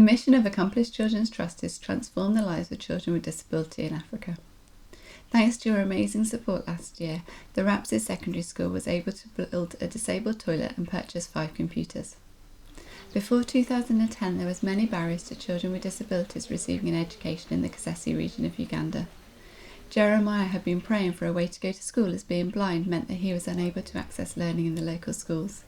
The mission of Accomplished Children's Trust is to transform the lives of children with disability in Africa. Thanks to your amazing support last year, the Rapsid Secondary School was able to build a disabled toilet and purchase 5 computers. Before 2010, there was many barriers to children with disabilities receiving an education in the Kasese region of Uganda. Jeremiah had been praying for a way to go to school as being blind meant that he was unable to access learning in the local schools.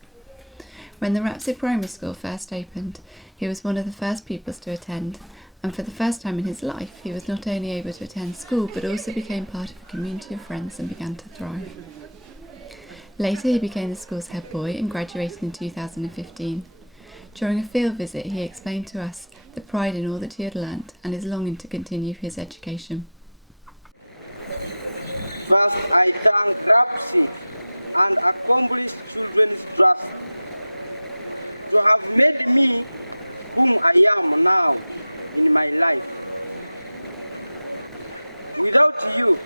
When the Rapsid Primary School first opened, he was one of the first pupils to attend, and for the first time in his life, he was not only able to attend school but also became part of a community of friends and began to thrive. Later, he became the school's head boy and graduated in 2015. During a field visit, he explained to us the pride in all that he had learnt and his longing to continue his education. First, I thank Rapsid and Accomplished Children's Trust to have made me whom I am now in my life. Without you,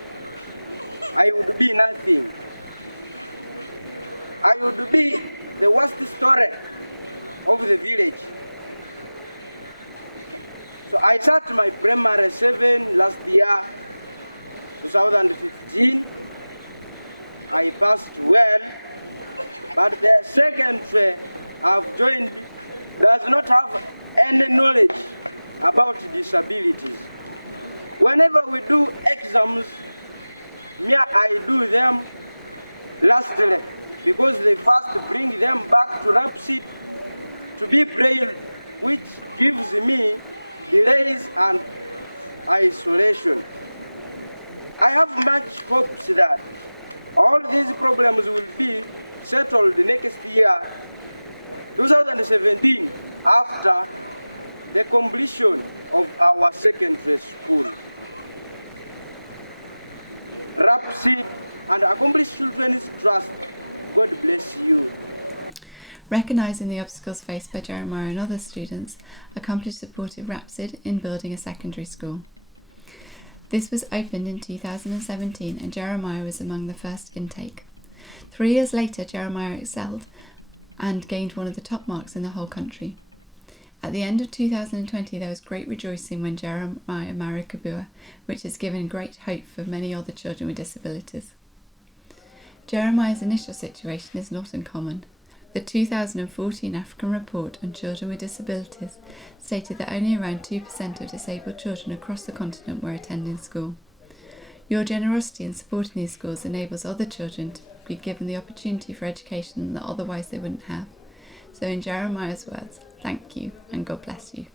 I would be nothing. I would be the worst story of the village. So I started my primary 7 last year, 2015. I passed well, but the secondary I've joined does not have any knowledge about disabilities. Whenever we do exams, I do them lastly because they first bring them back to Rapsid to be prayed, which gives me delays and isolation. I have much hopes that all these problems will be settled next year, 2017, after the completion of our secondary school. Rapsid and Accomplished Children's Trust, God bless you. Recognising the obstacles faced by Jeremiah and other students, Accomplished supported Rapsid in building a secondary school. This was opened in 2017 and Jeremiah was among the first intake. 3 years later, Jeremiah excelled and gained one of the top marks in the whole country. At the end of 2020, there was great rejoicing when Jeremiah married Kabua, which has given great hope for many other children with disabilities. Jeremiah's initial situation is not uncommon. The 2014 African Report on Children with Disabilities stated that only around 2% of disabled children across the continent were attending school. Your generosity in supporting these schools enables other children to be given the opportunity for education that otherwise they wouldn't have. So in Jeremiah's words, thank you and God bless you.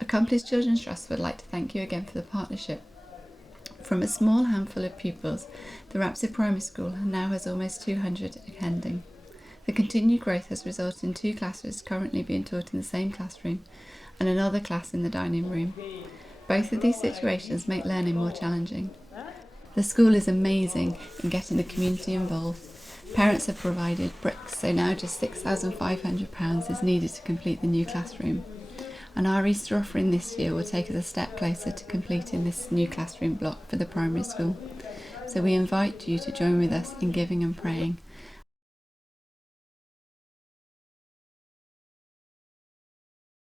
Accomplished Children's Trust would like to thank you again for the partnership. From a small handful of pupils, the Rapsid Primary School now has almost 200 attending. The continued growth has resulted in 2 classes currently being taught in the same classroom and another class in the dining room. Both of these situations make learning more challenging. The school is amazing in getting the community involved. Parents have provided bricks, so now just £6,500 is needed to complete the new classroom. And our Easter offering this year will take us a step closer to completing this new classroom block for the primary school. So we invite you to join with us in giving and praying.